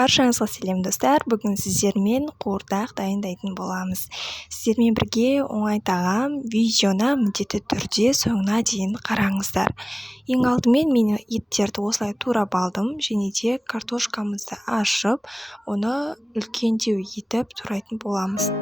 Баршаңызға сәлем достар. Бүгін сіздермен қуырдақ дайындайтын боламыз. Сіздермен бірге оңай тағам видеоны міндетті түрде соңына дейін қараңыздар. Ең алдымен мен еттерді осылай турап алдым және де картошкамызды ашып, оны үлкендеу етіп турайтын боламыз.